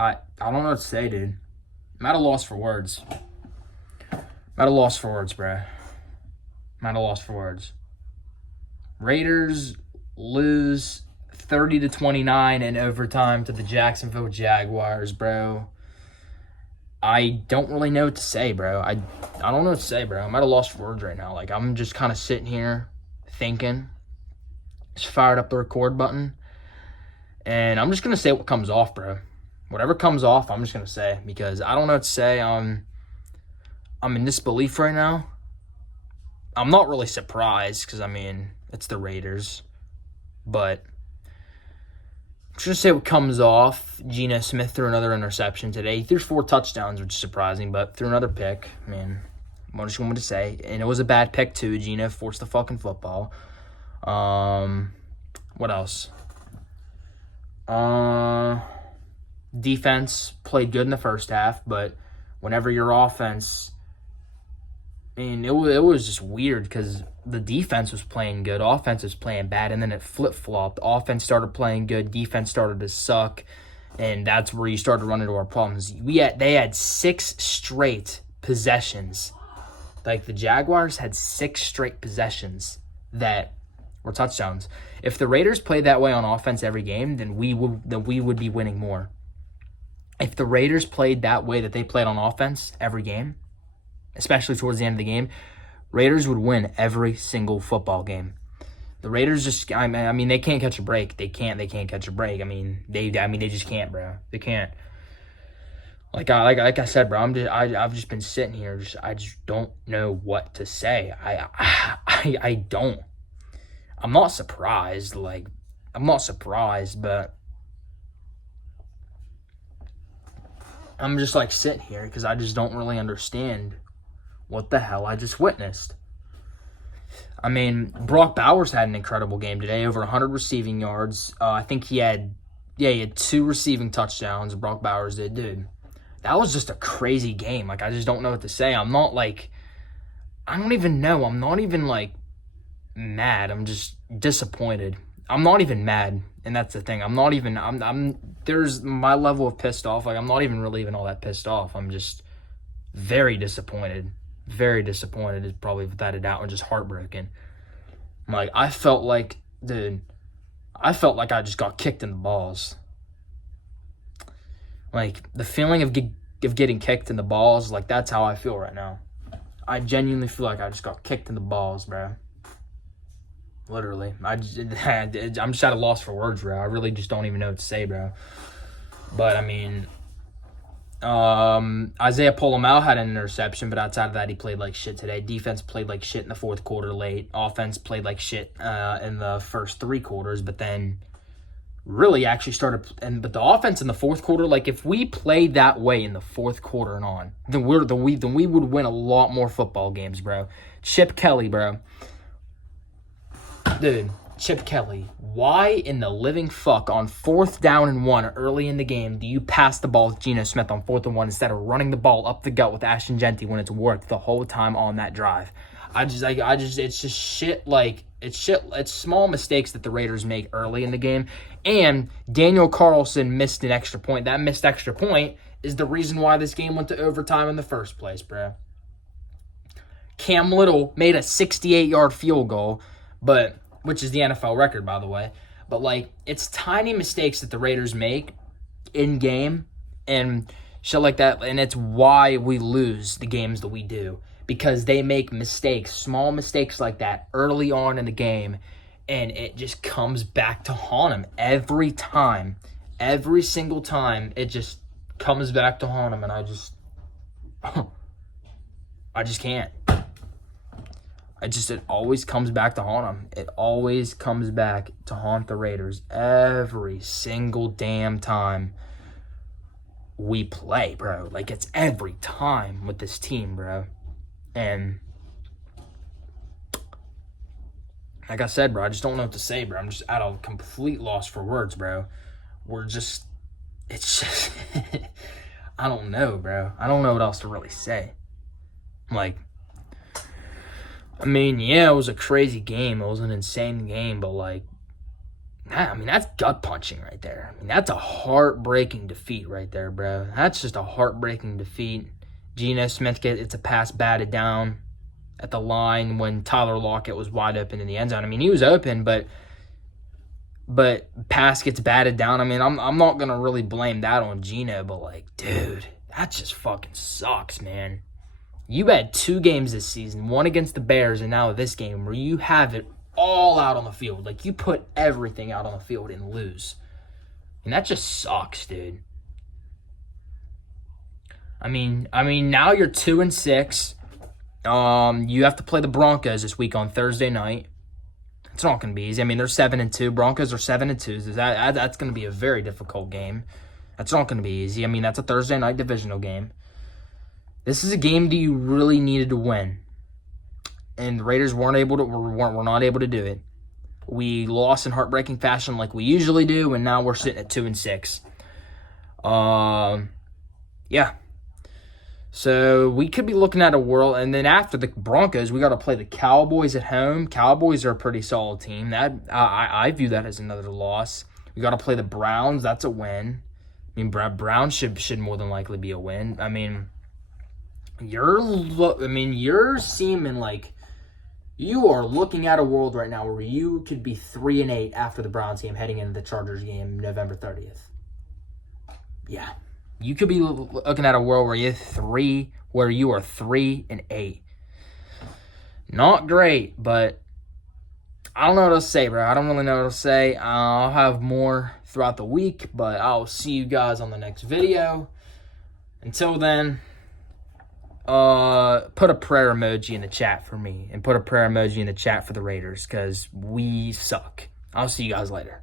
I don't know what to say, dude. I'm at a loss for words. I'm at a loss for words, bro. I'm at a loss for words. Raiders lose 30-29 in overtime to the Jacksonville Jaguars, bro. I don't really know what to say, bro. I don't know what to say, bro. I'm at a loss for words right now. Like, I'm just kind of sitting here thinking. Just fired up the record button. And I'm just going to say what comes off, bro. Whatever comes off, I'm just going to say. Because I don't know what to say. I'm in disbelief right now. I'm not really surprised because, I mean, it's the Raiders. But I'm just going to say what comes off. Geno Smith threw another interception today. He threw 4 touchdowns, which is surprising, but threw another pick. I mean, what just want me to say? And it was a bad pick, too. Geno forced the fucking football. What else? Defense played good in the first half, but whenever your offense, I mean, it was just weird because the defense was playing good, offense was playing bad, and then it flip-flopped. Offense started playing good, defense started to suck, and that's where you started running into our problems. They had 6 straight possessions. Like, the Jaguars had 6 straight possessions that were touchdowns. If the Raiders played that way on offense every game, then we would be winning more. If the Raiders played that way that they played on offense every game, especially towards the end of the game, Raiders would win every single football game. The Raiders just, I mean, they can't catch a break. They can't catch a break. I mean, they just can't, bro. They can't. Like I said, bro, I've just been sitting here. I just don't know what to say. I don't. I'm not surprised. But I'm just like sitting here because I just don't really understand what the hell I just witnessed. I mean, Brock Bowers had an incredible game today, over 100 receiving yards. I think he had 2 receiving touchdowns. Brock Bowers did, dude. That was just a crazy game. Like, I just don't know what to say. I don't even know. I'm not even, like, mad. I'm just disappointed. I'm not even mad, and that's the thing. There's my level of pissed off. Like, I'm not even really even all that pissed off. I'm just very disappointed. Very disappointed is probably without a doubt, and just heartbroken. Like, I felt like I just got kicked in the balls. Like, the feeling of getting kicked in the balls, like, that's how I feel right now. I genuinely feel like I just got kicked in the balls, bro. Literally. I'm just at a loss for words, bro. I really just don't even know what to say, bro. But, I mean, Isaiah Polamau had an interception, but outside of that, he played like shit today. Defense played like shit in the fourth quarter late. Offense played like shit in the first 3 quarters, but then really actually started. But the offense in the fourth quarter, like, if we played that way in the fourth quarter and on, then we would win a lot more football games, bro. Chip Kelly, bro. Dude, Chip Kelly, why in the living fuck on 4th down and 1 early in the game do you pass the ball to Geno Smith on 4th and 1 instead of running the ball up the gut with Ashton Genty when it's worked the whole time on that drive? It's just shit. Like, it's small mistakes that the Raiders make early in the game. And Daniel Carlson missed an extra point. That missed extra point is the reason why this game went to overtime in the first place, bro. Cam Little made a 68-yard field goal, which is the NFL record, by the way. But, like, it's tiny mistakes that the Raiders make in game and shit like that. And it's why we lose the games that we do. Because they make mistakes, small mistakes like that early on in the game. And it just comes back to haunt them every time. Every single time, it just comes back to haunt them. And I just can't. It always comes back to haunt them. It always comes back to haunt the Raiders every single damn time we play, bro. Like, it's every time with this team, bro. And like I said, bro, I just don't know what to say, bro. I'm just at a complete loss for words, bro. It's just, I don't know, bro. I don't know what else to really say. Like, I mean, yeah, it was a crazy game. It was an insane game, but, like, I mean, that's gut punching right there. I mean, that's a heartbreaking defeat right there, bro. That's just a heartbreaking defeat. Geno Smith it's a pass batted down at the line when Tyler Lockett was wide open in the end zone. I mean, he was open, but pass gets batted down. I mean, I'm not gonna really blame that on Geno, but like, dude, that just fucking sucks, man. You had 2 games this season, one against the Bears and now this game, where you have it all out on the field. Like, you put everything out on the field and lose. And that just sucks, dude. I mean, now you're 2-6. You have to play the Broncos this week on Thursday night. It's not going to be easy. I mean, they're 7-2. Broncos are 7-2. That's going to be a very difficult game. That's not going to be easy. I mean, that's a Thursday night divisional game. This is a game that you really needed to win, and the Raiders were not able to do it. We lost in heartbreaking fashion like we usually do, and now we're sitting at 2-6. Yeah. So we could be looking at a world, and then after the Broncos, we got to play the Cowboys at home. Cowboys are a pretty solid team. That I view that as another loss. We got to play the Browns. That's a win. I mean, Browns should more than likely be a win. I mean, you're seeming like you are looking at a world right now where you could be 3-8 after the Browns game, heading into the Chargers game November 30th. Yeah. You could be looking at a world where you are 3-8. Not great, but I don't know what to say, bro. I don't really know what to say. I'll have more throughout the week, but I'll see you guys on the next video. Until then, put a prayer emoji in the chat for me, and put a prayer emoji in the chat for the Raiders, because we suck. I'll see you guys later.